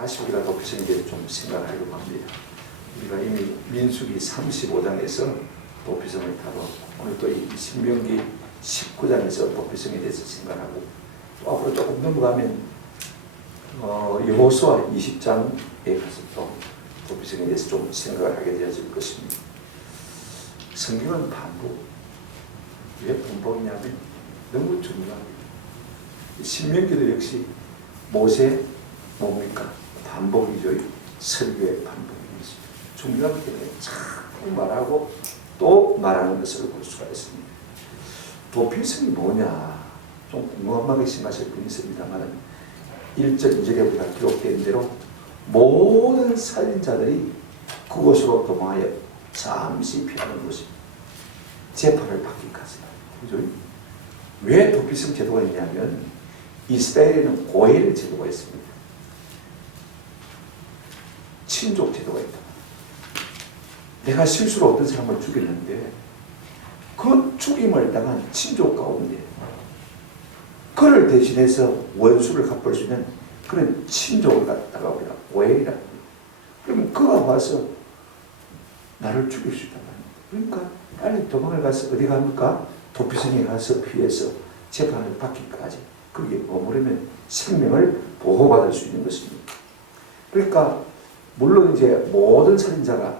다시 우리가 도피성계를 좀 생각하려고 합니다. 우리가 이미 민수기 35장에서 도피성을 다뤘고 오늘 또 이 신명기 19장에서 도피성에 대해서 생각하고 또 앞으로 조금 넘어가면 여호수아 20장에 가서 또 도피성에 대해서 좀 생각을 하게 되어질 것입니다. 성경은 반복. 왜 반복이냐면 너무 중요합니다. 신명기도 역시 모세 뭡니까? 반복이죠. 설교의 반복입니다. 중요하기 때문에 자꾸 말하고 또 말하는 것을 볼 수가 있습니다. 도피성이 뭐냐? 좀 궁금하게 생각하실 분이 있습니다만 1절 2절에 우리가 기록된 대로 모든 살인자들이 그곳으로 도망하여 잠시 피하는 곳이 재판을 받기까지. 그죠? 왜 도피성 제도가 있냐면 이스라엘에는 고해의 제도가 있습니다. 친족 제도가 있다. 내가 실수로 어떤 사람을 죽였는데 그 죽임을 당한 친족 가운데 그를 대신해서 원수를 갚을 수 있는 그런 친족을 갖다가 우리가 고해이라 합니다. 그러면 그가 와서 나를 죽일 수 있단 말입니다. 그러니까 빨리 도망을 가서 어디 갑니까? 도피성에 가서 피해서 재판을 받기까지 거기에 머무르면 생명을 보호받을 수 있는 것입니다. 그러니까 물론 이제 모든 살인자가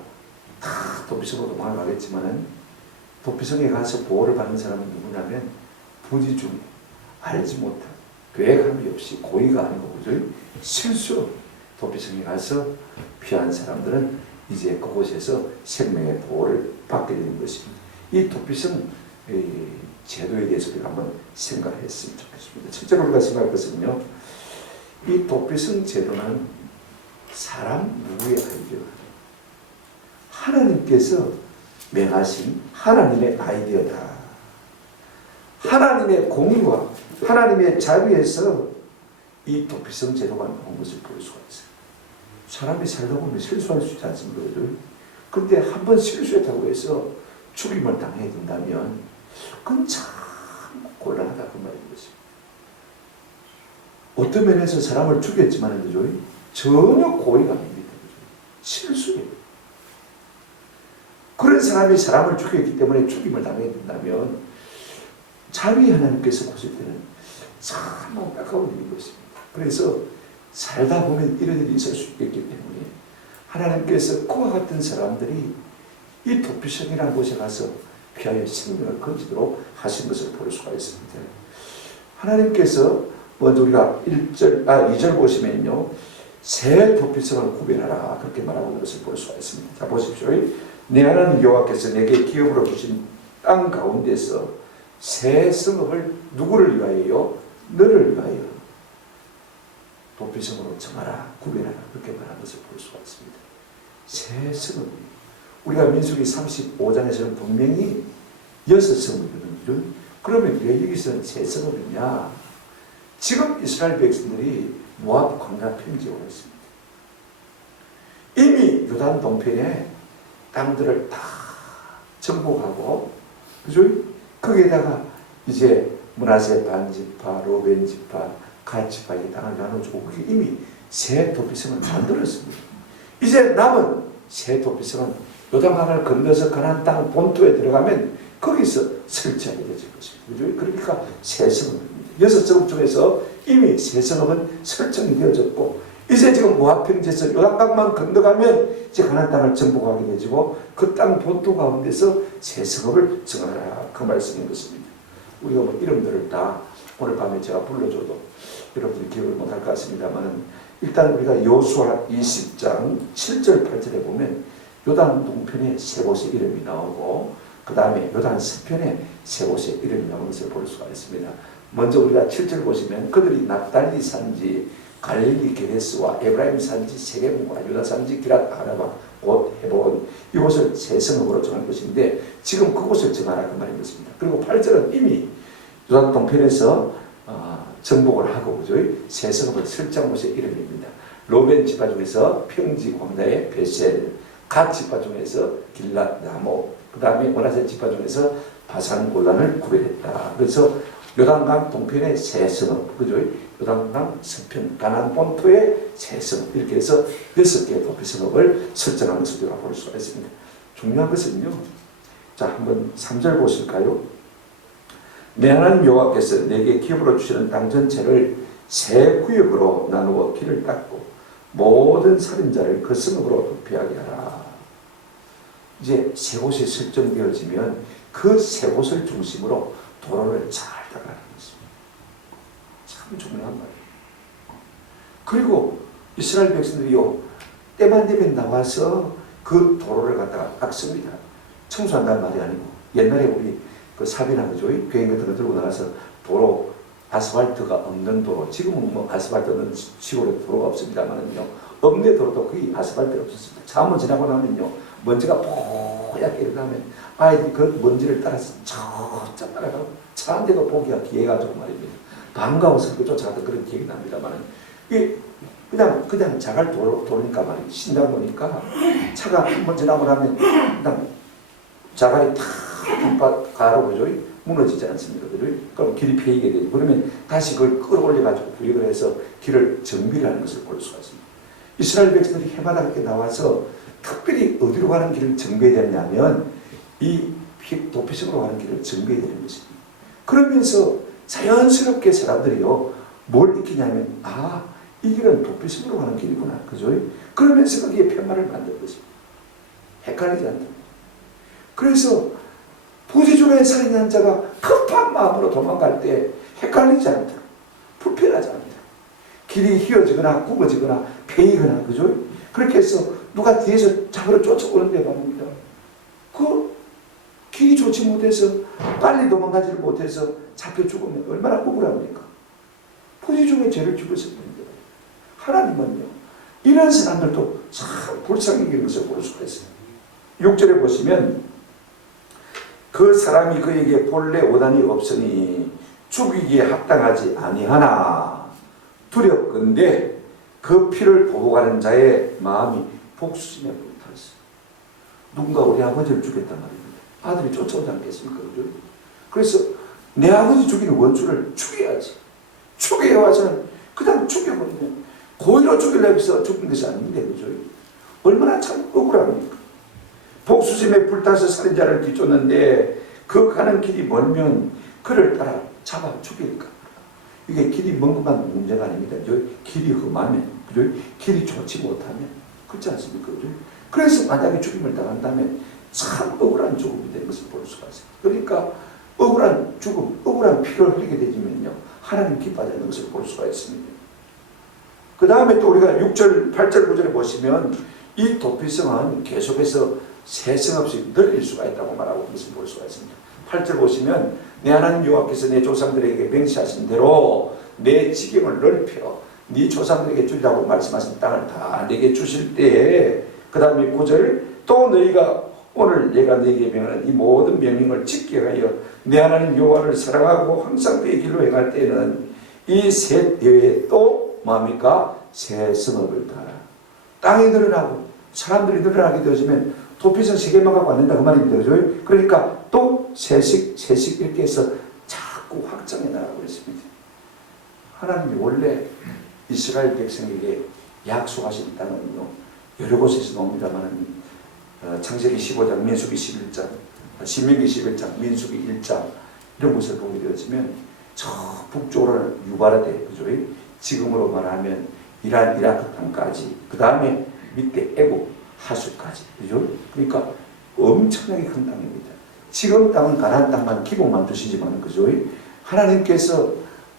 다 도피성으로 도망을 가겠지만은 도피성에 가서 보호를 받는 사람은 누구냐면 부지 중에 알지 못한 계획함이 없이 고의가 아니고 그죠? 실수로 도피성에 가서 피한 사람들은 이제 그곳에서 생명의 보호를 받게 되는 것입니다. 이 도피성 제도에 대해서 우리가 한번 생각했으면 좋겠습니다. 첫째로 우리가 생각할 것은요, 이 도피성 제도는 사람 누구의 아이디어가 하나님께서 명하신 하나님의 아이디어다. 하나님의 공의와 하나님의 자비에서 이 도피성 제도가 나온 것을 볼 수가 있어요. 사람이 살다 보면 실수할 수 있지 않습니까? 그런데 한 번 실수했다고 해서 죽임을 당해야 된다면 그건 참 곤란하다 그 말인 것입니다. 어떤 면에서 사람을 죽였지만 그죠? 전혀 고의가 아닙니다. 실수예요. 그런 사람이 사람을 죽였기 때문에 죽임을 당해야 된다면 자비 하나님께서 보실 때는 참 안타까운 일인 것입니다. 그래서 살다 보면 이런 일이 있을 수 있기 때문에 하나님께서 그와 같은 사람들이 이 도피성이라는 곳에 가서 피하여 생명을 건지도록 하신 것을 볼 수가 있습니다. 하나님께서 먼저 우리가 2절 보시면요, 새 도피성을 구별하라 그렇게 말하고 있는 것을 볼 수가 있습니다. 자 보십시오. 내 하나님 여호와께서 내게 기업으로 주신 땅 가운데서 새 성읍을 누구를 위하여요? 너를 위하여 도피성으로 정하라, 구별하라 그렇게 말하는 것을 볼 수가 있습니다. 새 성읍. 우리가 민수기 35장에서는 분명히 6성읍이거든요. 그러면 왜 여기서는 새 성읍이냐? 지금 이스라엘 백성들이 모압 광야 평지에 와 있습니다. 이미 요단 동편에 땅들을 다 정복하고, 그죠? 거기에다가 이제 므낫세 반지파, 로벤 지파, 갓 지파에게 땅을 나눠주고 그게 이미 새 도피성을 만들었습니다. 이제 남은 새 도피성은 요단강을 건너서 가나안 땅 본토에 들어가면 거기서 설치하게 되질 것입니다. 그죠? 그러니까 새 성읍입니다. 6성읍 중에서 이미 새 성읍은 설정이 되어졌고 이제 지금 모압 평지에서 요단강만 건너가면 이제 가나안 땅을 정복하게 되지고 그 땅 본토 가운데서 새 성읍을 정하라 그 말씀인 것입니다. 우리가 뭐 이름들을 다 오늘 밤에 제가 불러줘도 여러분들이 기억을 못할 것 같습니다만 일단 우리가 여호수아 20장 7절 8절에 보면 요단 동편에 세 곳의 이름이 나오고 그 다음에 요단 서편에 세 곳의 이름이 나오는 것을 볼 수가 있습니다. 먼저 우리가 7절 보시면 그들이 납달리 산지 갈릴리 게레스와 에브라임 산지 세겜과 유다 산지 기랏 아라바 곧 헤본 이곳을 새 성읍으로 정할 것인데 지금 그곳을 정하라 그 말인 것입니다. 그리고 8절은 이미 요단 동편에서 정복을 하고 그죠? 새 성읍을 설정한 곳의 이름입니다. 로벤 지파 중에서 평지 광야의 베셀, 갓 지파 중에서 길랏 나모, 그 다음에 므낫세 지파 중에서 바산 골란을 구별했다. 그래서 요단강 동편의 세 성읍, 그죠? 요단강 서편 가나안 본토의 세 성읍, 이렇게 해서 6개의 도피 성읍을 설정한 것을 우리가 볼 수가 있습니다. 중요한 것은요, 자, 한번 3절 보실까요? 내 하나님 여호와께서 내게 기업으로 주시는 땅 전체를 세 구역으로 나누어 길을 닦고 모든 살인자를 그 성읍으로 도피하게 하라. 이제 세 곳이 설정되어지면 그 세 곳을 중심으로 도로를 잘 닦아가는 것입니다. 참 중요한 말이에요. 그리고 이스라엘 백성들이요, 때만 되면 나와서 그 도로를 갖다가 닦습니다. 청소한다는 말이 아니고, 옛날에 우리 그 사비나 그죠? 교인 같은 거 들고 나가서 도로, 아스팔트가 없는 도로, 지금은 뭐 아스팔트 없는 시골에 도로가 없습니다만은요, 읍내 도로도 거의 아스팔트가 없었습니다. 차 한번 지나고 나면요, 먼지가 뽀얗게 일어나면 아이들이 그 먼지를 따라서 쫙 따라가고 차 한 대도 보기가 기회가지고 말입니다. 반가워서 그 쫓아갔던 그런 기억이 납니다만, 이게 그냥 자갈 도니까 말이에요. 신다 보니까 차가 한번 지나고 나면 그냥 자갈이 탁 가로 그죠? 무너지지 않습니까? 그죠? 그럼 길이 패이게 되죠. 그러면 다시 그걸 끌어올려가지고 부익을 해서 길을 정비를 하는 것을 볼 수가 있습니다. 이스라엘 백성들이 해마다 그렇게 나와서 특별히 어디로 가는 길을 정비해야 되냐면 이 도피성으로 가는 길을 정비해야 되는 것입니다. 그러면서 자연스럽게 사람들이요, 뭘 익히냐면, 아, 이 길은 도피성으로 가는 길이구나. 그죠? 그러면서 거기에 편말을 만든 것입니다. 헷갈리지 않다. 그래서 부지 중에 살인한 자가 급한 마음으로 도망갈 때 헷갈리지 않다. 불편하지 않다. 길이 휘어지거나 굽어지거나 패이거나, 그죠? 그렇게 해서 누가 뒤에서 잡으러 쫓아오는데 말입니다. 그 길이 좋지 못해서 빨리 도망가지를 못해서 잡혀 죽으면 얼마나 억울합니까? 부지 중에 죄를 죽었을 텐데 하나님은요, 이런 사람들도 참 불쌍히 여기는 것을 볼 수가 있어요. 6절에 보시면 그 사람이 그에게 본래 오단이 없으니 죽이기에 합당하지 아니하나 두렵건대 그 피를 보복하는 자의 마음이 복수심에 불탔어. 누군가 우리 아버지를 죽였단 말입니다. 아들이 쫓아오지 않겠습니까? 그죠? 그래서 내 아버지 죽이는 원수를 죽여야지. 죽여 와서는 그냥 죽여버리면 고의로 죽이려고 해서 죽은 것이 아닌데, 그죠? 얼마나 참 억울합니까? 복수심에 불타서 살인자를 뒤쫓는데 그 가는 길이 멀면 그를 따라 잡아 죽일까? 이게 길이 먼 것만 문제가 아닙니다. 길이 험하면, 그죠? 길이 좋지 못하면, 그렇지 않습니까? 그죠? 그래서 만약에 죽임을 당한다면 참 억울한 죽음이 되는 것을 볼 수가 있어요. 그러니까 억울한 죽음, 억울한 피를 흘리게 되면요, 하나님 기뻐하지 않는 것을 볼 수가 있습니다. 그 다음에 또 우리가 6절, 8절, 9절에 보시면 이 도피성은 계속해서 세 성읍씩 늘릴 수가 있다고 말하고 있는 것을 볼 수가 있습니다. 8절 보시면 내 하나님 여호와께서 내 조상들에게 맹세하신 대로 내 지경을 넓혀 네 조상들에게 주리라고 말씀하신 땅을 다 내게 주실 때에, 그 다음에 9절, 또 너희가 오늘 내가 네게 명하는 이 모든 명령을 지키게 하여 내 하나님 여호와를 사랑하고 항상 그의 길로 행할 때는 이 셋 외에 또 뭡니까? 새 성읍을 따라. 땅이 늘어나고 사람들이 늘어나게 되어지면 도피성 3개만 갖고 안 된다고 말입니다. 그죠? 그러니까 또 세식 이렇게 해서 자꾸 확장해 나가고 있습니다. 하나님이 원래 이스라엘 백성에게 약속하신 땅은요, 여러 곳에서 나옵니다만 창세기 15장, 민수기 11장, 신명기 11장, 민수기 1장 이런 곳을 보게 되어지면 저 북쪽으로 유바라데, 그죠? 지금으로 말하면 이란, 이라크 땅까지, 그 다음에 밑에 애국, 하수까지, 그죠? 그러니까 엄청나게 큰 땅입니다. 지금 땅은 가나안 땅만 기본만 두시지만, 그죠? 하나님께서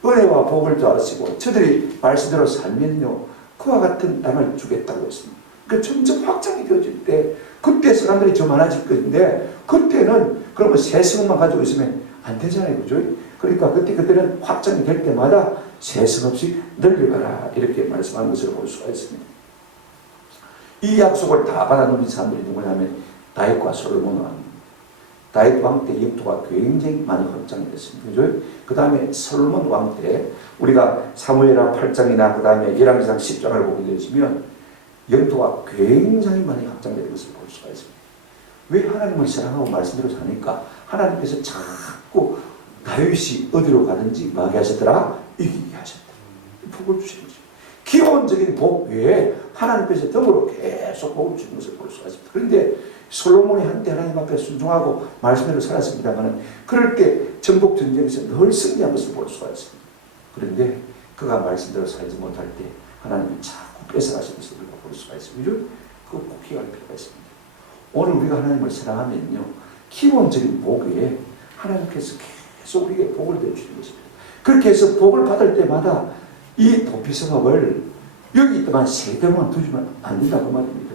은혜와 복을 더하시고 저들이 말씀대로 살면요, 그와 같은 땅을 주겠다고 했습니다. 그러니까 점점 확장이 되어질 때, 그때 사람들이 더 많아질 것인데, 그때는 그러면 새 성읍만 가지고 있으면 안 되잖아요, 그죠? 그러니까 그때는 확장이 될 때마다 새 성읍씩 늘려가라, 이렇게 말씀하는 것을 볼 수가 있습니다. 이 약속을 다 받아놓은 사람들이 누구냐면 다윗과 솔로몬 왕입니다. 다윗 왕 때 영토가 굉장히 많이 확장이 됐습니다. 그죠? 그 다음에 솔로몬 왕 때 우리가 사무엘하 8장이나 그 다음에 열왕기상 10장을 보게 되시면 영토가 굉장히 많이 확장된 것을 볼 수가 있습니다. 왜 하나님을 사랑하고 말씀대로 사니까 하나님께서 자꾸 다윗이 어디로 가든지 뭐하게 하셨더라? 이기게 하셨다. 복을 주시는 거죠. 기본적인 복 외에 하나님께서 덤으로 계속 복을 주는 것을 볼 수가 있습니다. 그런데 솔로몬이 한때 하나님 앞에 순종하고 말씀대로 살았습니다만 그럴 때 정복 전쟁에서 늘 승리한 것을 볼 수가 있습니다. 그런데 그가 말씀대로 살지 못할 때 하나님이 자꾸 뺏어가시는 것을 우리가 볼 수가 있습니다. 그거 꼭 기억할 필요가 있습니다. 오늘 우리가 하나님을 사랑하면요, 기본적인 복 외에 하나님께서 계속 우리에게 복을 내주시는 것입니다. 그렇게 해서 복을 받을 때마다 이 도피성읍을 여기 있다만 3개만 두지만 안 된다고 말입니다.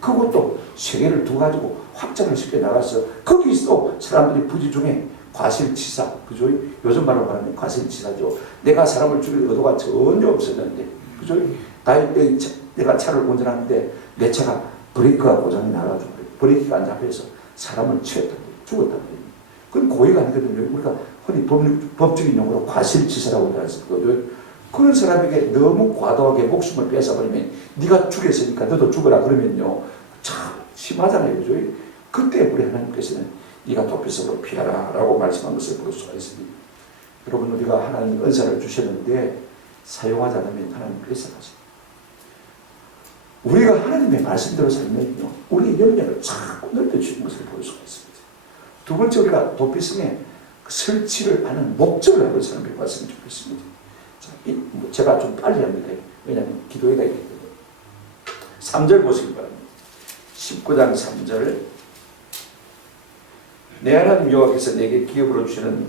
그것도 3개를 두가지고 확장을 시켜 나가서 거기서 사람들이 부지 중에 과실치사, 그죠? 요즘 말로 말하면 과실치사죠. 내가 사람을 죽일 의도가 전혀 없었는데, 그죠? 내가 차를 운전하는데 내 차가 브레이크가 고장이 나가지고 브레이크가 안 잡혀서 사람을 치었단 말이에요. 죽었단 말이에요. 그건 고의가 아니거든요. 우리가 흔히 법적인 용어로 과실치사라고 하잖아요. 그런 사람에게 너무 과도하게 목숨을 뺏어버리면 네가 죽였으니까 너도 죽어라 그러면요 참 심하잖아요. 그죠? 그때 우리 하나님께서는 네가 도피성으로 피하라 라고 말씀한 것을 볼 수가 있습니다. 여러분, 우리가 하나님 은사를 주셨는데 사용하지 않으면 하나님 뺏어가십니다. 우리가 하나님의 말씀대로 살면요 우리의 영역을 자꾸 넓혀주는 것을 볼 수가 있습니다. 두 번째, 우리가 도피성에 설치를 하는 목적을 알고 사람들이 봤으면 좋겠습니다. 제가 좀 빨리 합니다. 왜냐하면 기도회가 있기 때문에. 3절 보시기 바랍니다. 19장 3절. 내 하나님 여호와께서 내게 기업으로 주시는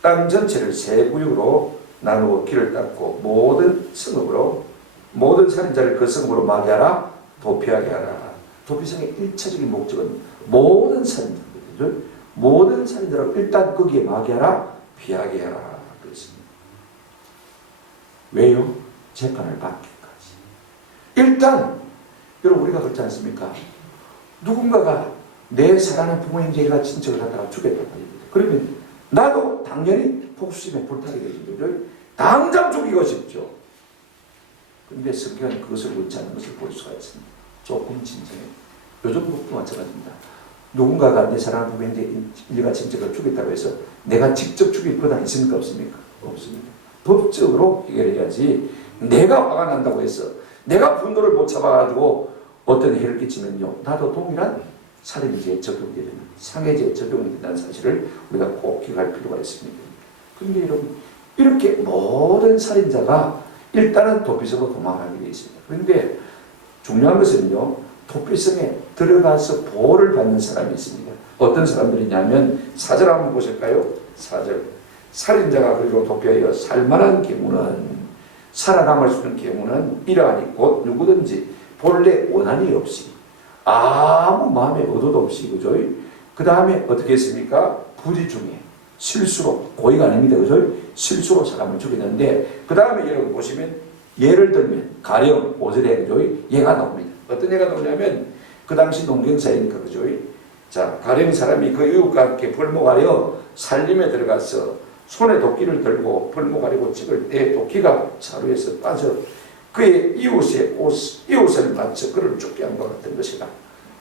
땅 전체를 세 구역으로 나누어 길을 닦고 모든 성읍으로 모든 살인자를 그 성읍으로 마귀하라, 도피하게 하라. 도피성의 1차적인 목적은 모든 살인자들, 모든 살인자를 일단 거기에 마귀하라, 피하게 하라. 그렇습니다. 왜요? 재판을 받기까지. 일단 여러분, 우리가 그렇지 않습니까? 누군가가 내 사랑하는 부모님 제가 친척을 갖다가 죽였단 말입니다. 그러면 나도 당연히 복수심에 불타게 되죠. 당장 죽이고 싶죠. 그런데 성경은 그것을 원치 않는 것을 볼 수가 있습니다. 조금 진정해요. 요즘 것도 마찬가지입니다. 누군가가 내 사랑하는 부모님 제가 친척을 죽였다고 해서 내가 직접 죽일 권한이 있습니까? 없습니까? 없습니다. 법적으로 해결해야지. 내가 화가 난다고 해서 내가 분노를 못 참아가지고 어떤 해를 끼치면요 나도 동일한 살인죄에 적용되는 상해죄에 적용이 된다는 사실을 우리가 꼭 기억할 필요가 있습니다. 그런데 여러분, 이렇게 모든 살인자가 일단은 도피성으로 도망가게 되어 있습니다. 그런데 중요한 것은요, 도피성에 들어가서 보호를 받는 사람이 있습니다. 어떤 사람들이냐면 4절 한번 보실까요? 4절. 살인자가 그리고 도피하여 살만한 경우는, 살아남을 수 있는 경우는 이러하니 곧 누구든지 본래 원한이 없이 아무 마음의 의도도 없이, 그죠? 그 다음에 어떻게 했습니까? 부지 중에 실수로, 고의가 아닙니다. 그죠? 실수로 사람을 죽였는데, 그 다음에 여러분 보시면 예를 들면 가령 5절에, 그죠? 예가 나옵니다. 어떤 예가 나오냐면 그 당시 농경사이니까, 그죠? 자, 가령 사람이 그 이웃과 함께 벌목하려 살림에 들어가서 손에 도끼를 들고 벌목하려고 찍을 때 도끼가 자루에서 빠져 그의 이웃을 맞춰 그를 죽게 한 것 같은 것이다.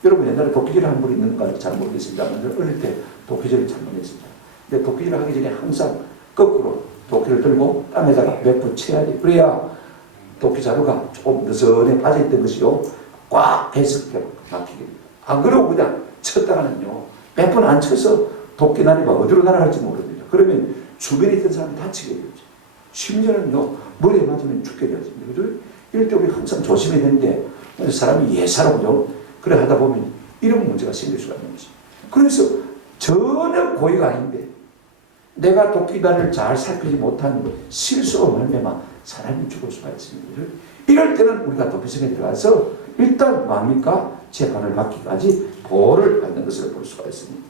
여러분, 옛날에 도끼질 한 분 있는가 잘 모르겠습니다만 어릴 때 도끼질을 잘못했습니다. 근데 도끼질을 하기 전에 항상 거꾸로 도끼를 들고 땅에다가 몇 번 쳐야 돼. 그래야 도끼 자루가 조금 느슨해 빠져있던 것이요 꽉 했을 때 막히게 됩니다. 안 그러고 그냥 쳤다가는요 몇 번 안 쳐서 도끼 나리가 어디로 날아갈지 모릅니다. 그러면 주변에 있던 사람이 다치게 되죠. 심지어는요 머리에 맞으면 죽게 되었습니다. 그죠? 이럴 때 우리 항상 조심해야 되는데 사람이 예사롭죠. 그래 하다 보면 이런 문제가 생길 수가 있는 것입니다. 그래서 전혀 고의가 아닌데 내가 도끼단을 잘 살피지 못한 실수로 말미암아 사람이 죽을 수가 있습니다. 이럴 때는 우리가 도피성에 들어가서 일단 뭡니까? 재판을 받기까지 보호를 받는 것을 볼 수가 있습니다.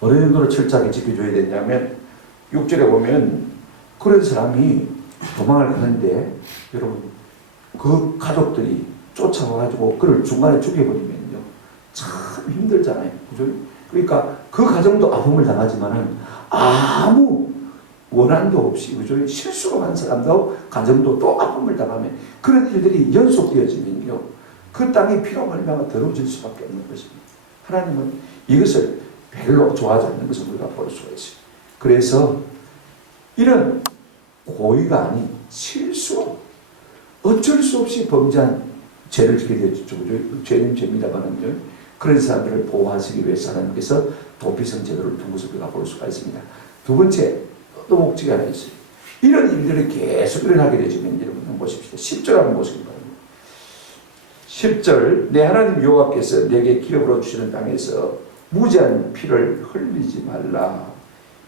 어느 정도로 철저하게 지켜줘야 되냐면 6절에 보면 그런 사람이 도망을 가는데 여러분 그 가족들이 쫓아와가지고 그를 중간에 죽여버리면요 참 힘들잖아요. 그죠? 그러니까 그 가정도 아픔을 당하지만은 아무 원한도 없이, 그죠? 실수로 한 사람도 가정도 또 아픔을 당하면 그런 일들이 연속되어지면요 그 땅이 피로 말미암아 더러워질 수밖에 없는 것입니다. 하나님은 이것을 별로 좋아하지 않는 것을 우리가 볼 수가 있어요. 그래서 이런 고의가 아닌 실수로 어쩔 수 없이 범죄한 죄를 짓게 되죠. 죄는 죄입니다만은요. 그런 사람들을 보호하시기 위해서 하나님께서 도피성 제도를 둔 것을 우리가 볼 수가 있습니다. 두 번째, 또 목적이 하나 있어요. 이런 일들이 계속 일어나게 되지만 여러분 한번 보십시오. 10절 한번 보시기 바랍니다. 10절, 내 하나님 여호와께서 내게 기업으로 주시는 땅에서 무죄한 피를 흘리지 말라.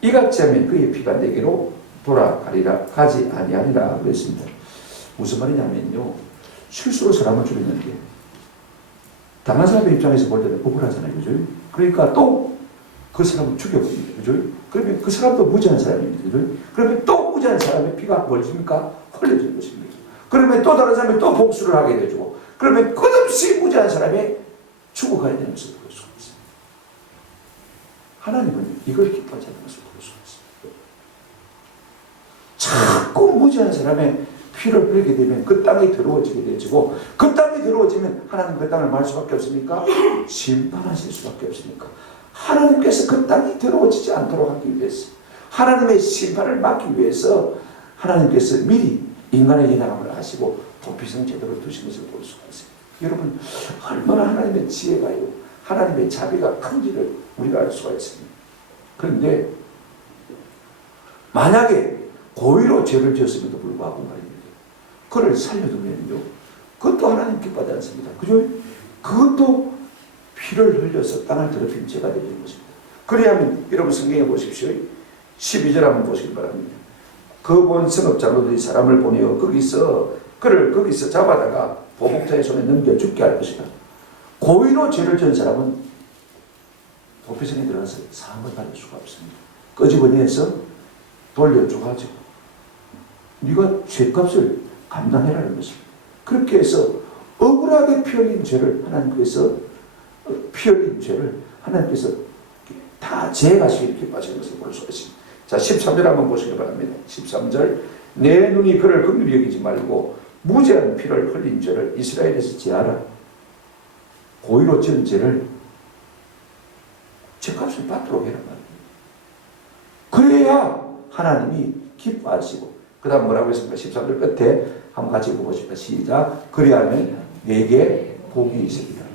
이같이 하면 그의 피가 내게로 돌아가리라 가지 아니하리라 그랬습니다. 무슨 말이냐면요, 실수로 사람을 죽였는데 당한 사람의 입장에서 볼 때는 억울하잖아요, 그죠? 그러니까 또 그 사람을 죽여버립니다, 그죠? 그러면 그 사람도 무죄한 사람입니다, 그죠? 그러면 또 무죄한 사람의 피가 뭘집니까? 흘려지는 것입니다. 그러면 또 다른 사람이 또 복수를 하게 되죠. 그러면 끝없이 무죄한 사람이 죽어가야 되는 것을 볼 수가 있습니다. 하나님은 이걸 기뻐하지 않는 것을 볼 수가 있습니다. 자꾸 무죄한 사람의 피를 흘리게 되면 그 땅이 더러워지게 되고, 그 땅이 더러워지면 하나님 그 땅을 말 수밖에 없습니까? 심판하실 수밖에 없습니까? 하나님께서 그 땅이 더러워지지 않도록 하기 위해서, 하나님의 심판을 막기 위해서 하나님께서 미리 인간의 연약함을 아시고 도피성 제도를 두신 것을 볼 수가 있어요. 여러분, 얼마나 하나님의 지혜가요, 하나님의 자비가 큰지를 우리가 알 수가 있습니다. 그런데 만약에 고의로 죄를 지었음에도 불구하고 말입니다, 그를 살려두면요, 그것도 하나님 기뻐하지 않습니다. 그죠? 그것도 피를 흘려서 땅을 더럽힌 죄가 되는 것입니다. 그래야면 여러분 성경에 보십시오. 12절 한번 보시기 바랍니다. 그 본 성읍 장로들이 사람을 보내어 그를 거기서 잡아다가 보복자의 손에 넘겨 죽게 할 것이다. 고의로 죄를 지은 사람은 도피성에 들어가서 사함을 받을 수가 없습니다. 끄집어내서 돌려줘가지고 네가 죄값을 감당해라는 것입니다. 그렇게 해서 억울하게 피 흘린 죄를 하나님께서 다 제해가시고 이렇게 빠지는 것을 볼 수가 있습니다. 자, 13절 한번 보시기 바랍니다. 13절, 내 눈이 그를 긍휼히 여기지 말고 무죄한 피를 흘린 죄를 이스라엘에서 제하라. 고의로 지은 죄를 죄값을 받도록 해라 말입니다. 그래야 하나님이 기뻐하시고, 그 다음 뭐라고 했습니까? 13절 끝에 한번 같이 읽어보십시다. 시작. 그리하면 내게 복이 있으리라.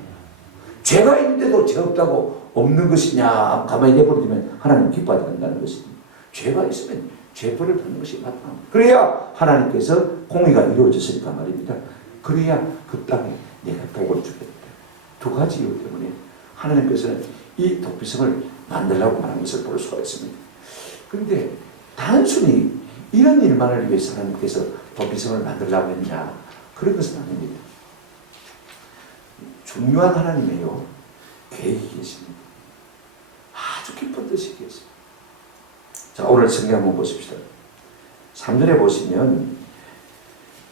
죄가 있는데도 죄 없다고 없는 것이냐 가만히 내버려두면 하나님 기뻐하지 않는다는 것입니다. 죄가 있으면 죄벌을 받는 것이 마땅합니다. 그래야 하나님께서 공의가 이루어졌으니까 말입니다. 그래야 그 땅에 내가 복을 주겠다. 두 가지 이유 때문에 하나님께서는 이 도피성을 만들라고 말한 것을 볼 수가 있습니다. 그런데 단순히 이런 일만을 위해서 하나님께서 도피성을 만들라고 했냐, 그런 것은 아닙니다. 중요한 하나님이요, 계획이 계십니다. 아주 깊은 뜻이 계십니다. 자, 오늘 성경 한번 보십시다. 3절에 보시면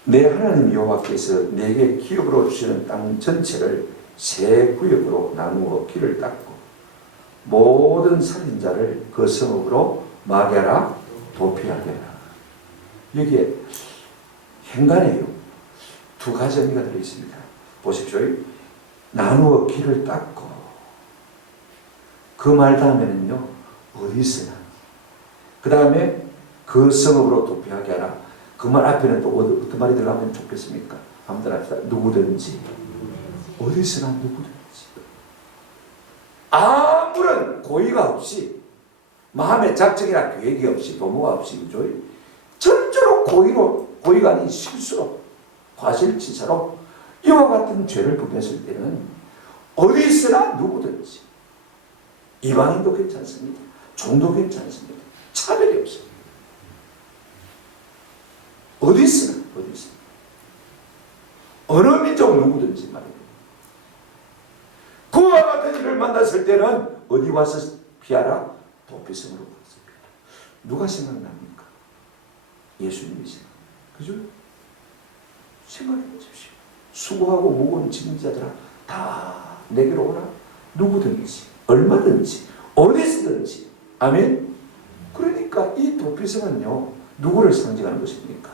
내 하나님 여호와께서 내게 기업으로 주시는 땅 전체를 세 구역으로 나누어 길을 닦고 모든 살인자를 그 성읍으로 막여라, 도피하게 하라. 여기에 행간에요, 두 가지 의미가 들어있습니다. 보십시오. 나누어 길을 닦고, 그 말 다음에는요, 어디서나, 그 다음에 그 성읍으로 도피하게 하라. 그 말 앞에는 또 어떤 말이 들어가면 좋겠습니까? 한번 합시다. 누구든지, 어디서나 누구든지, 아무런 고의가 없이, 마음의 작정이나 계획이 없이, 도모가 없이, 그죠? 전적으로 고의가 아닌 실수로, 과실치사로 이와 같은 죄를 범했을 때는 어디서나 누구든지, 이방인도 괜찮습니다, 종도 괜찮습니다, 차별이 없어요. 어디서나 어느 민족 누구든지 말입니다. 그와 같은 일을 만났을 때는 어디 와서 피하라? 도피성으로 가서 피하라. 누가 생각납니까? 예수님이 생각납니다. 그죠? 생각해 보십시오. 수고하고 무거운 짐진 자들아 다 내게로 오라. 누구든지, 얼마든지, 어디서든지. 아멘. 그러니까 이 도피성은요, 누구를 상징하는 것입니까?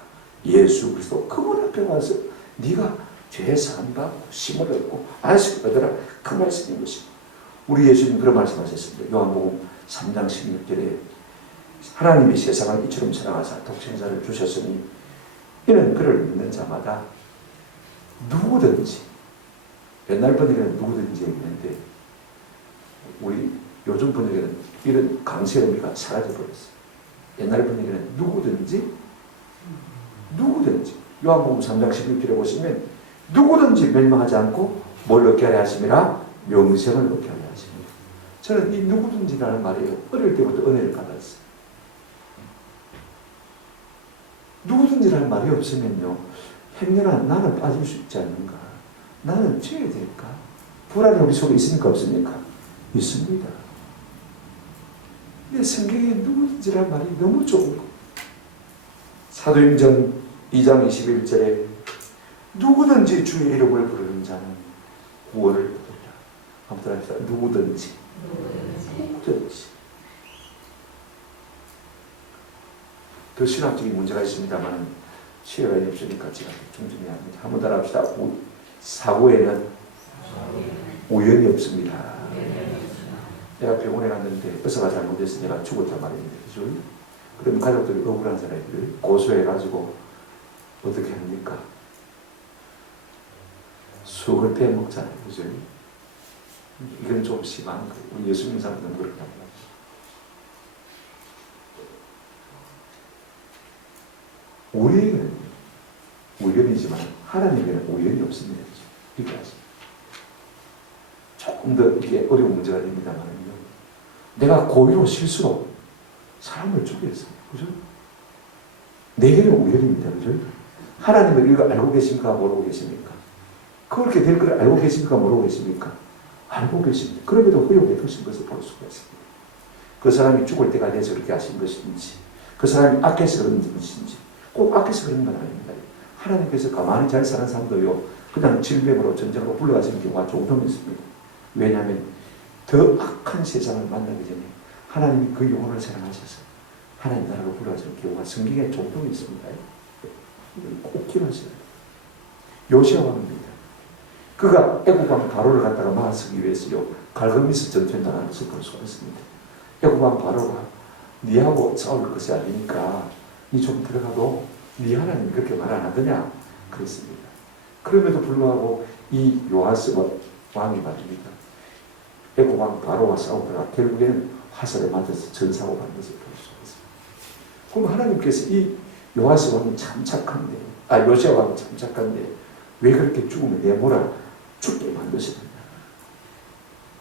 예수 그리스도. 그분 앞에 와서 네가 죄 사함 받고 심을 얻고 안식을 얻으라, 그 말씀인 것입니다. 우리 예수님 그런 말씀하셨습니다. 요한복음 3장 16절에 하나님이 세상을 이처럼 사랑하사 독생자를 주셨으니 이는 그를 믿는 자마다 누구든지, 옛날 번역에는 누구든지 했는데 우리 요즘 번역에는 이런 강세 의미가 사라져버렸어요. 옛날 번역에는 누구든지 요한복음 3장 16절에 보시면 누구든지 멸망하지 않고 뭘 얻게 하려 하심이라? 영생을 얻게 하려 하십니다. 저는 이 누구든지라는 말이 어릴 때부터 은혜를 받았어요. 누구든지라는 말이 없으면요, 행여나 나는 빠질 수 있지 않는가? 나는 죄야 될까? 불안이 우리 속에 있습니까? 없습니까? 있습니다. 근데 성경에 누구든지라는 말이 너무 좋은 거. 사도행전 2장 21절에 누구든지 주의 이름을 부르는 자는 구원을 얻으리라. 한번 합시다. 누구든지. 더 신학적인 문제가 있습니다만 시간이 없으니까 제가 좀 합니다. 한번 따라 합시다. 사고에는 우연이 없습니다. 내가 병원에 갔는데 의사가 잘못해서 내가 죽었단 말입니다. 그죠? 그럼 가족들이 억울한 사람들을 고소해가지고 어떻게 합니까? 수억을 빼먹잖아요. 그죠? 이건 좀 심한 거예요. 우리 예수님 사람들은 그렇게 합니다. 우리에게는 우연이지만 하나님에게는 우연이 없습니다. 이렇게 하십니다. 조금 더 이게 어려운 문제가 됩니다만요. 내가 고의로 실수로 사람을 죽였어요. 그죠? 내게는 우연입니다. 그죠? 하나님은 이거 알고 계십니까? 모르고 계십니까? 그렇게 될 걸 알고 계십니까? 모르고 계십니까? 알고 계십니다. 그럼에도 허용해 두신 것을 볼 수가 있습니다. 그 사람이 죽을 때가 돼서 그렇게 하신 것인지, 그 사람이 악해서 그런 것인지, 꼭 악해서 그런 건 아닙니다. 하나님께서 가만히 잘 사는 사람도요, 그냥 질병으로 전쟁으로 불러가시는 경우가 종종 있습니다. 왜냐하면 더 악한 세상을 만나기 전에 하나님이 그 영혼을 사랑하셔서 하나님 나라로 불러가시는 경우가 성경에 종종 있습니다. 꼭 기억하셔야 돼요. 요시아 왕입니다. 그가 애국 왕 바로를 갖다가 막아서기 위해서요, 갈그미스 전투에 나가는 것을 볼 수가 있습니다. 애국 왕 바로가 니하고 싸울 것이 아니니까 니 좀 들어가도 니 하나님이 그렇게 말 안 하더냐 그랬습니다. 그럼에도 불구하고 이 요아스 왕이 말입니다. 애국 왕 바로와 싸우다가 결국에는 화살에 맞아서 전사하고 간 것을 볼 수가 있습니다. 그럼 하나님께서 이 요아스 왕이 참 착한데, 요시아 왕이 참 착한데 왜 그렇게 죽으면 내모라 죽게 만드셨느냐.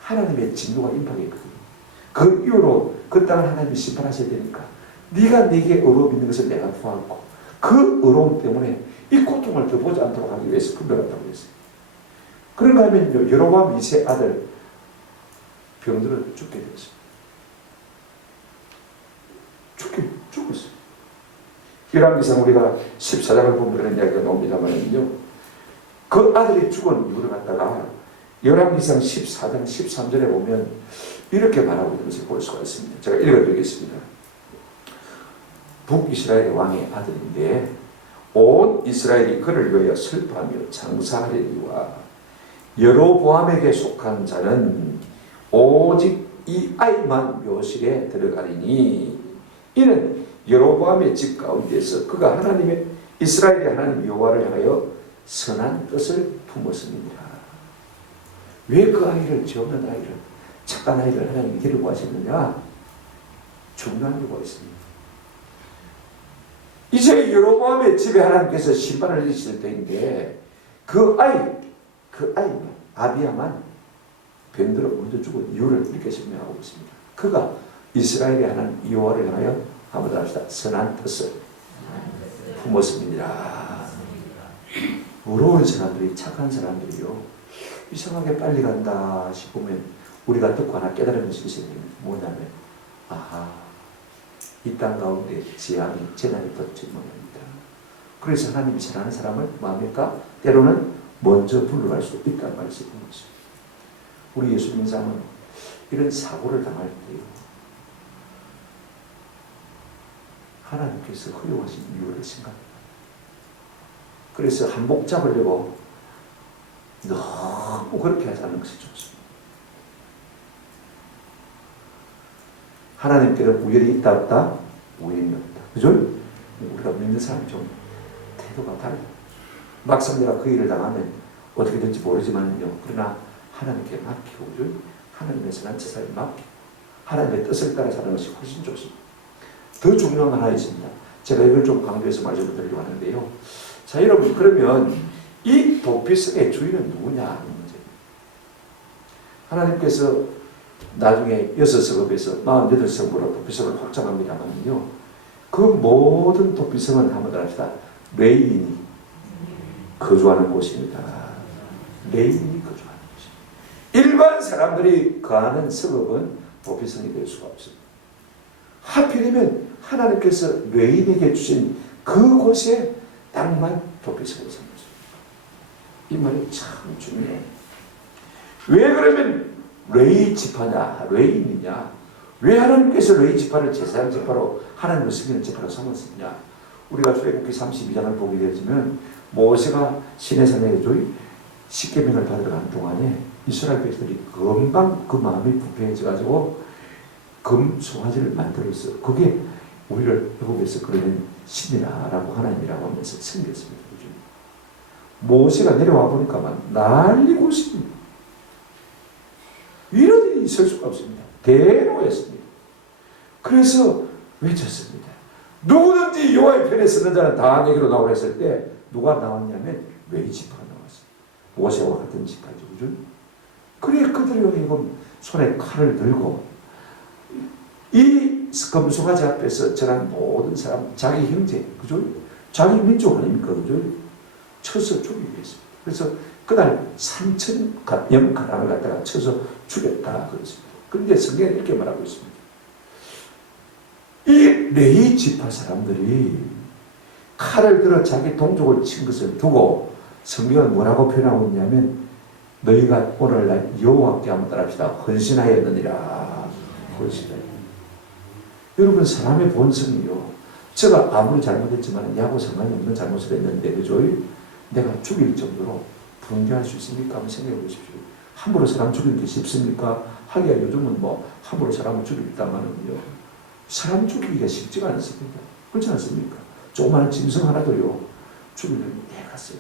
하나님의 진노가 임박했거든요. 그 이후로 그 땅을 하나님이 심판하셔야 되니까 네가 내게 의로움 있는 것을 내가 구하고 그 의로움 때문에 이 고통을 더 보지 않도록 하기 위해서 분별했다고 했어요. 그런가 하면요, 여로보암 2세 아들 병들어 죽게 되었습니다. 죽었어요. 열왕기상 우리가 14장을 보면 그런 이야기가 나옵니다만요, 그 아들이 죽은 이유를 갖다가 열왕기상 14장 13절에 보면 이렇게 말하고 있는 것을 볼 수가 있습니다. 제가 읽어드리겠습니다. 북이스라엘의 왕의 아들인데 온 이스라엘이 그를 위하여 슬퍼하며 장사하려니와 여로보암에게 속한 자는 오직 이 아이만 묘실에 들어가리니 이는 여로보암의 집 가운데서 그가 하나님의 이스라엘의 하나님 여호와를 향하여 선한 뜻을 품었습니다. 왜 그 아이를, 죄 없는 아이를, 착한 아이를 하나님이 데리고 하셨느냐? 중요한 이유가 있습니다. 이제 여로보암의 집에 하나님께서 심판을 내리실 때인데 그 아비야만 병들어 먼저 죽은 이유를 이렇게 설명하고 있습니다. 그가 이스라엘의 하나님 여호와를 향하여 한번 더 합시다. 선한 뜻을 품었습니다. 의로운 사람들이, 착한 사람들이요, 이상하게 빨리 간다 싶으면 우리가 듣고 하나 깨달은 것이 있어야 됩니다. 뭐냐면, 이 땅 가운데 재앙이, 재난이 덮친 모양입니다. 그래서 하나님이 사랑하는 사람을 마음일까? 때로는 먼저 불러갈 수 있다는 말씀인 것입니다. 우리 예수님 사람은 이런 사고를 당할 때요, 하나님께서 허용하신 이유를 생각합니다. 그래서 한복 잡으려고 너무 그렇게 하지 않는 것이 좋습니다. 하나님께는 우연이 있다 없다? 우연이 없다. 그죠? 우리가 믿는 사람이 좀 태도가 다르다. 막상 내가 그 일을 당하면 어떻게 될지 모르지만요. 그러나 하나님께 맡기고, 그죠? 하나님의 선한 제사에 맡기고 하나님의 뜻을 따라 사는 것이 훨씬 좋습니다. 더 중요한 건 하나 있습니다. 제가 이걸 좀 강조해서 말씀을 드리려고 하는데요. 자, 여러분, 그러면 이 도피성의 주인은 누구냐 하는 문제입니다. 하나님께서 나중에 6성읍에서 48성으로 도피성을 확장합니다만요. 그 모든 도피성은 한번 더 합시다. 레인이 거주하는 곳입니다. 레인이 거주하는 곳입니다. 일반 사람들이 거하는 성읍은 도피성이 될 수가 없습니다. 하필이면 하나님께서 레인에게 주신 그곳에 땅만 도피성을 삼는 것입니다. 이 말이 참 중요해요. 왜 그러면 레위 지파냐, 레인이냐? 왜 하나님께서 레위 지파를 제사장 지파로 하나님을 섬기는 지파로 삼았느냐? 우리가 출애굽기 32장을 보게 되면 모세가 시내산에 십계명을 받으러 가는 동안에 이스라엘 백성들이 금방 그 마음이 부패해져가지고 금 송아지를 만들었어요. 그게 우리를 애굽에서 그러는 신이라고 하나님이라고 하면서 섬겼습니다. 그죠? 모세가 내려와 보니까 막 난리고 있습니다. 이런 일이 있을 수가 없습니다. 대노했습니다. 그래서 외쳤습니다. 누구든지 여호와의 편에 서는 자는 다 내게로 나오라 했을 때 누가 나왔냐면 레위 지파가 나왔어요. 모세와 같은 지파죠. 그죠? 그래 그들이 지금 손에 칼을 들고 이 금송아지 앞에서 저런 모든 사람, 자기 형제, 그죠? 자기 민족 아닙니까? 그죠? 쳐서 죽이기 위해서. 그래서 그날 3,000명 가랑을 갖다가 쳐서 죽였다. 그렇습니다. 그런데 성경에 이렇게 말하고 있습니다. 이 레위 지파 사람들이 칼을 들어 자기 동족을 친 것을 두고 성경은 뭐라고 표현하고 있냐면 너희가 오늘날 여호와께 한번 따라합시다. 헌신하였느니라. 헌신하였느니라. 여러분 사람의 본성이요. 제가 아무리 잘못했지만 야구 상관이 없는 잘못을 했는데 그죠? 내가 죽일 정도로 분개할 수 있습니까? 한번 생각해 보십시오. 함부로 사람 죽이는 게 쉽습니까? 하기야 요즘은 뭐 함부로 사람을 죽이다마는요. 사람 죽이기가 쉽지가 않습니다. 그렇지 않습니까? 조그마한 짐승 하나도요. 죽이는 애가 써요.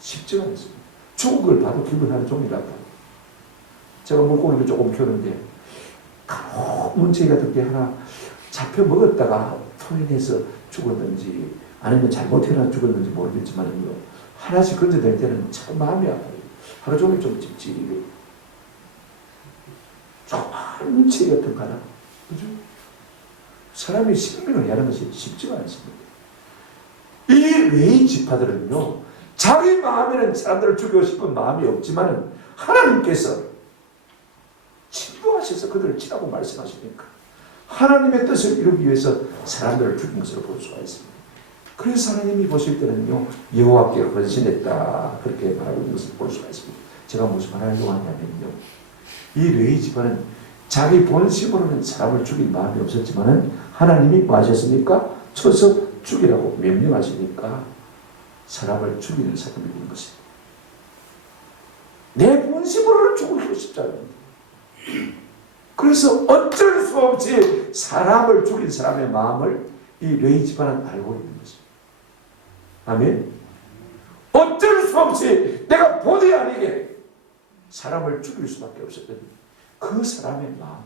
쉽지가 않습니다. 죽은 걸 봐도 기분 하루 종일 아파요. 제가 물고기를 조금 키우는데 문제기 같은 게 하나 잡혀 먹었다가 토인해서 죽었는지 아니면 잘못 태어나 죽었는지 모르겠지만요. 하나씩 건져낼 때는 참 마음이 아파요. 하루 종일 좀 찝찝해. 조그마한 문제기 같은 거나 그죠? 사람이 생명을 하는 것이 쉽지가 않습니다. 이 레위 지파들은요. 자기 마음에는 사람들을 죽이고 싶은 마음이 없지만은 하나님께서 진노하셔서 그들을 치라고 말씀하시니까 하나님의 뜻을 이루기 위해서 사람들을 죽인 것으로 볼 수가 있습니다. 그래서 하나님이 보실 때는요 여호와께 헌신했다 그렇게 말하고 있는 것을 볼 수가 있습니다. 제가 무슨 말을 하려고 하냐면요 이 레위 집안은 자기 본심으로는 사람을 죽일 마음이 없었지만은 하나님이 뭐 하셨습니까? 쳐서 죽이라고 명령하시니까 사람을 죽이는 사람이 있는 것입니다. 내 본심으로는 죽이고 싶지 않습니다. 그래서 어쩔 수 없이 사람을 죽인 사람의 마음을 이 레위 집안은 알고 있는 것입니다. 아멘. 어쩔 수 없이 내가 본의 아니게 사람을 죽일 수밖에 없었거든요. 그 사람의 마음,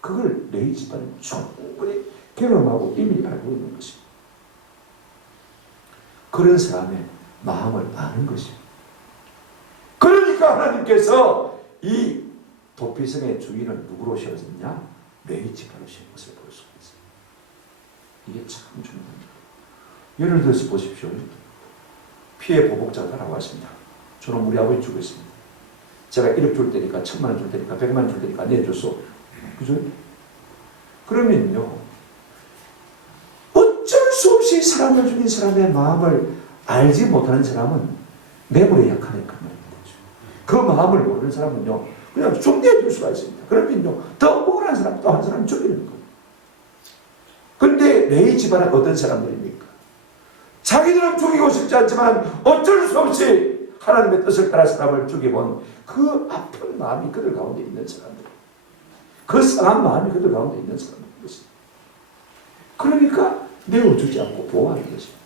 그걸 레위 집안은 충분히 경험하고 이미 알고 있는 것입니다. 그런 사람의 마음을 아는 것입니다. 그러니까 하나님께서 이 도피성의 주인을 누구로 세웠느냐? 레위 지파로 세운 것을 볼 수가 있습니다. 이게 참 중요합니다. 예를 들어서 보십시오. 피해 보복자가라고 하십니다. 저는 우리 아버지 주고 있습니다. 제가 1억 줄 테니까 1,000만 원 줄 테니까 100만 원 줄 테니까 내줬어. 그죠? 그러면요. 어쩔 수 없이 사람을 죽인 사람의 마음을 알지 못하는 사람은 뇌물에 약하니까 말입니다. 그 마음을 모르는 사람은요. 그냥 숭대해 줄 수가 있습니다. 그러면요. 더 억울한 사람 또 한 사람 죽이는 거예요. 그런데 레위 집안은 어떤 사람들입니까? 자기들은 죽이고 싶지 않지만 어쩔 수 없이 하나님의 뜻을 따라 사람을 죽여본 그 아픈 마음이 그들 가운데 있는 사람들. 그 상한 마음이 그들 가운데 있는 사람인 것입니다. 그러니까 내어주지 않고 보호하는 것입니다.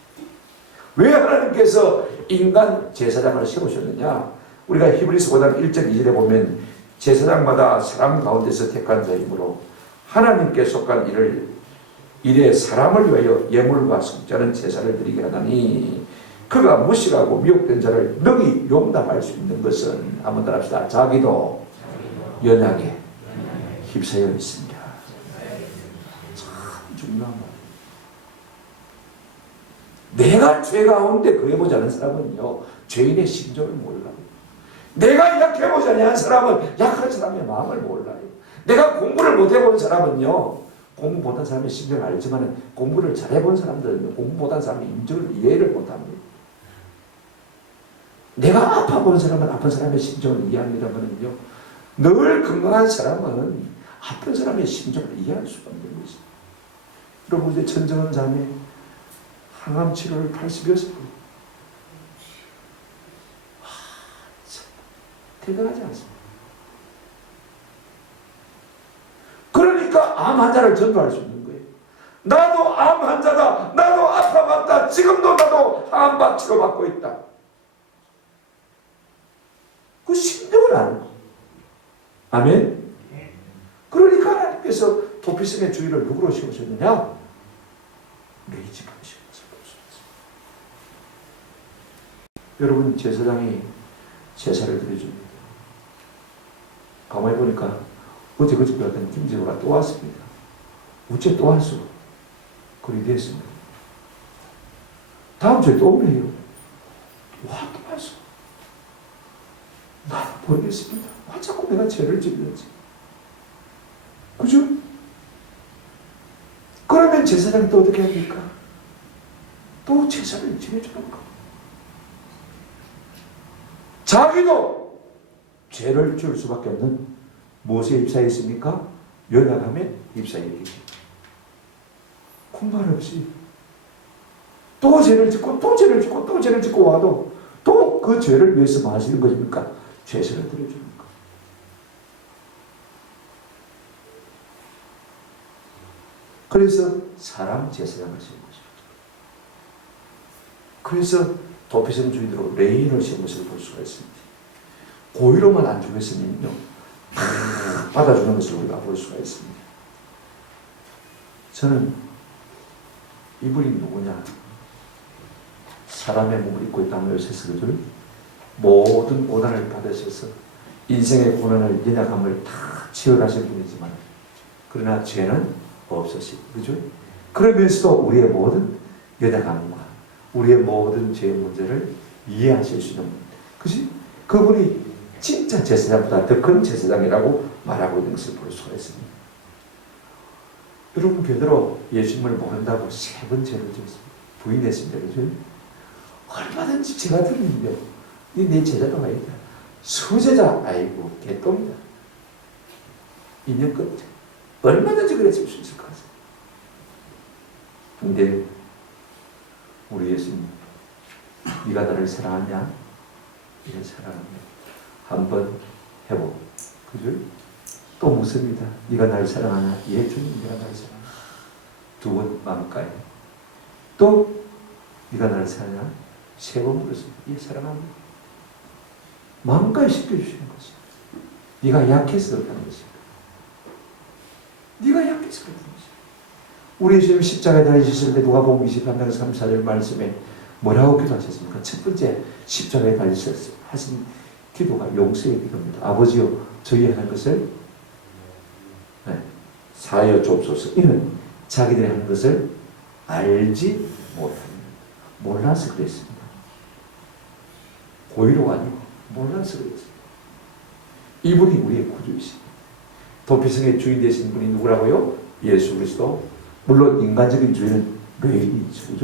왜 하나님께서 인간 제사장을 세우셨느냐? 우리가 히브리서 5장 1절 2절에 보면 제사장마다 사람 가운데서 택한 자이므로 하나님께 속한 일에 사람을 위하여 예물과 속죄하는 제사를 드리게 하나니 그가 무식하고 미혹된 자를 능히 용납할 수 있는 것은 한번 더 합시다. 자기도 연약에 휩싸여 있습니다. 참 중요한 말. 내가 죄 가운데 거해보지 않은 사람은요, 죄인의 심정을 몰라요. 내가 약해보지 않은 사람은 약한 사람의 마음을 몰라요. 내가 공부를 못해본 사람은요, 공부 못한 사람의 심정을 알지만 공부를 잘해본 사람들은 공부 못한 사람의 인정을 이해를 못합니다. 내가 아파본 사람은 아픈 사람의 심정을 이해합니다만요, 늘 건강한 사람은 아픈 사람의 심정을 이해할 수가 없는 것입니다. 여러분, 이제 천정은 자매 항암 치료를 80여 살. 대단하지 않습니까? 그러니까 암 환자를 전도할 수 있는 거예요. 나도 암 환자다. 나도 아파봤다. 지금도 나도 암 치료받고 있다. 그 심정을 아는 거예요. 아멘? 그러니까 하나님께서 도피성의 주의를 누구로 세우셨느냐? 레위 지파로 세우셨어요. 여러분, 제사장이 제사를 드려줍니다. 가만히 보니까 어제 그저께 같은 김제호가 또 왔습니다. 어째 또 왔어? 그리 됐습니다. 다음 주에 또 오네요. 와, 또 왔어. 나 모르겠습니다. 와, 자꾸 내가 죄를 지르는지. 그죠? 그러면 제사장이 또 어떻게 합니까? 또 제사를 지내주는 거. 자기도 죄를 지을 수밖에 없는 무엇에 입사했습니까? 연약함에 입사했겠죠. 군말 없이 또 죄를 짓고 또 죄를 짓고 또 죄를 짓고 와도 또 그 죄를 위해서 뭐 하시는 것입니까? 제사를 드려주는 것. 그래서 사람 제사장을 세운 것입니다. 그래서 도피성 주의대로 레인을 세운 것을 볼 수가 있습니다. 고의로만 안 죽였으면요, 받아주는 것을 우리가 볼 수가 있습니다. 저는 이분이 누구냐? 사람의 몸을 입고 있다는 요새서들 모든 고난을 받으셔서 인생의 고난을, 연약함을 다 치유하신 분이지만 그러나 죄는 없으시고, 그죠? 그러면서도 우리의 모든 연약함과 우리의 모든 죄의 문제를 이해하실 수 있는 분, 그지? 그분이 진짜 제사장보다 더 큰 제사장이라고 말하고 있는 것을 볼 수가 있습니다. 여러분, 베드로 예수님을 모른다고 3번 죄를 지었습니다. 부인했습니다. 그죠? 얼마든지 죄가 들리는데 내 제자가 아니다. 수제자, 아이고 개똥이다. 인연 끊자. 얼마든지 그랬을 수 있을 것 같아요. 근데 우리 예수님, 네가 나를 사랑하냐? 예, 사랑합니다. 한번 해보고, 그죠? 또 묻습니다. 네가 나를 사랑하냐? 예, 주님, 네가 나를 사랑하냐? 2번 마음까지. 또 네가 나를 사랑하냐? 3번 물었습니다. 예, 사랑합니다. 마음까지 시켜주시는 것입니다. 네가 약해서 그렇다는 것입니다. 네가 약해서 그렇다는 것입니다. 우리 예수님 십자가에 달리셨을 때 누가복음 23장 3, 4절 말씀에 뭐라고 기도하셨습니까? 첫 번째 십자가에 달리셨을 하신 기도가 용서의 기도입니다. 아버지여, 저희 하는 것을 사하여 주옵소서. 이는 자기들이 하는 것을 알지 못합니다. 몰라서 그랬습니다. 고의로가 아니고 몰라서 그랬습니다. 이분이 우리의 구주이십니다. 도피성의 주인 되신 분이 누구라고요? 예수 그리스도. 물론 인간적인 주인은 레인이죠.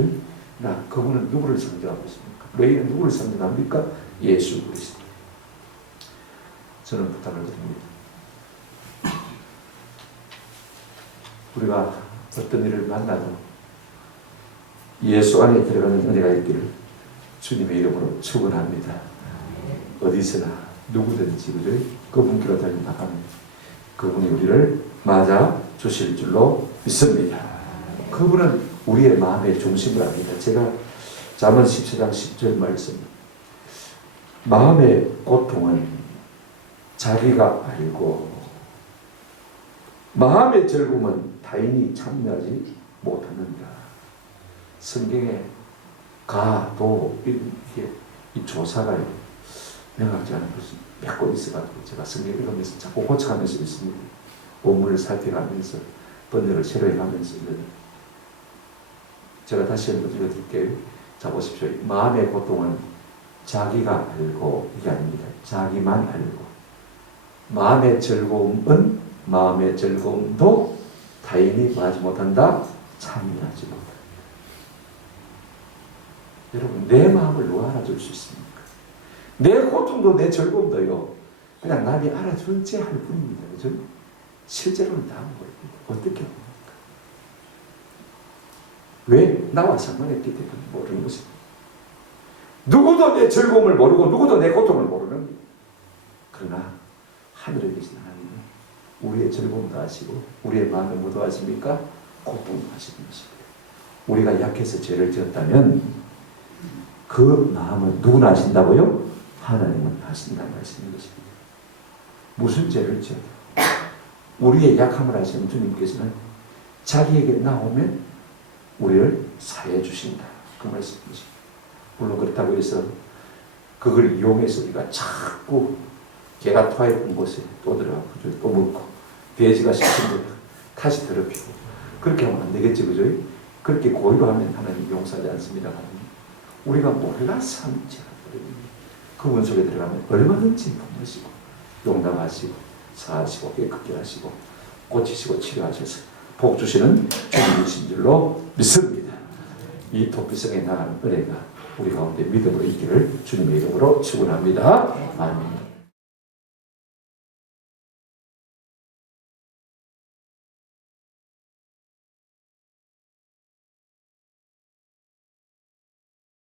그러나 그분은 누구를 상징하고 있습니까? 레인은 누구를 상징합니까? 예수 그리스도. 저는 부탁을 드립니다. 우리가 어떤 일을 만나도 예수 안에 들어가는 은혜가 있기를 주님의 이름으로 축원합니다. 어디서나 누구든지 그분께로 달려나가면 그분이 우리를 맞아 주실 줄로 믿습니다. 그분은 우리의 마음의 중심을 압니다. 제가 잠언 14장 10절 말씀, 마음의 고통은 자기가 알고 마음의 즐거움은 타인이 참여하지 못하는다. 성경에 가, 도, 이게 이 조사가 명확지 않은 것이 몇 권 있어가지고 제가 성경 읽으면서 자꾸 고쳐가면서 있습니다. 본문을 살펴가면서 번역을 새로 해가면서 제가 다시 한번 읽어드릴게요. 자, 보십시오. 마음의 고통은 자기가 알고, 이게 아닙니다. 자기만 알고. 마음의 즐거움도 타인이 구하지 못한다. 참여하지 못한다. 여러분, 내 마음을 누가 알아줄 수 있습니까? 내 고통도 내 즐거움도요, 그냥 남이 알아주는 채 할 뿐입니다. 그죠? 실제로는 다 모릅니다. 어떻게 합니까? 왜? 나와 상관했기 때문에 모르는 것입니다. 누구도 내 즐거움을 모르고 누구도 내 고통을 모르는 겁니다. 그러나 하늘에 계신 하나님은 우리의 즐거움도 아시고 우리의 마음을 모두 아십니까? 고통도 아시는 것입니다. 우리가 약해서 죄를 지었다면 그 마음을 누구나 아신다고요? 하나님은 아신다고 하시는 것입니다. 무슨 죄를 지어도 우리의 약함을 아시는 주님께서는 자기에게 나오면 우리를 사해 주신다. 그 말씀이십니다. 물론 그렇다고 해서 그걸 이용해서 우리가 자꾸 개가 토해본 곳에 또 들어가고 또 먹고 돼지가 시킨 곳에 다시 더럽히고 그렇게 하면 안 되겠지, 그죠? 그렇게 고의로 하면 하나님 용서하지 않습니다. 우리가 몰라서 하는 죄가 버립니다. 그분 속에 들어가면 얼마든지 품으시고 용납하시고 사하시고 깨끗게 하시고 고치시고 치료하셔서 복 주시는 주님이신 줄로 믿습니다. 이 도피성에 나가는 은혜가 우리 가운데 믿음으로 있기를 주님의 이름으로 축원합니다. 아멘.